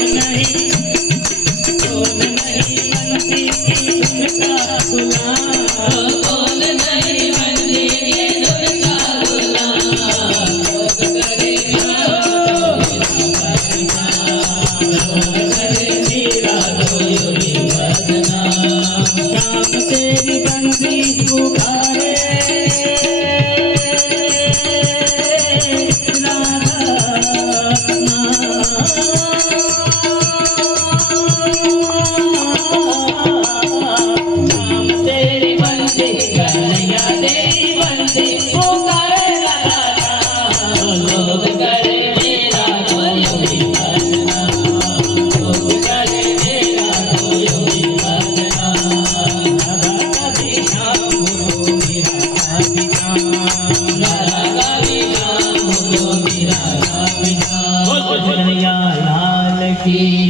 नहीं कौन नहीं बनती उनका गुलाम कौन नहीं बनती उनका गुलाम करे मीरा रोई भजना राम तेरी बंदी पुकारे लाल की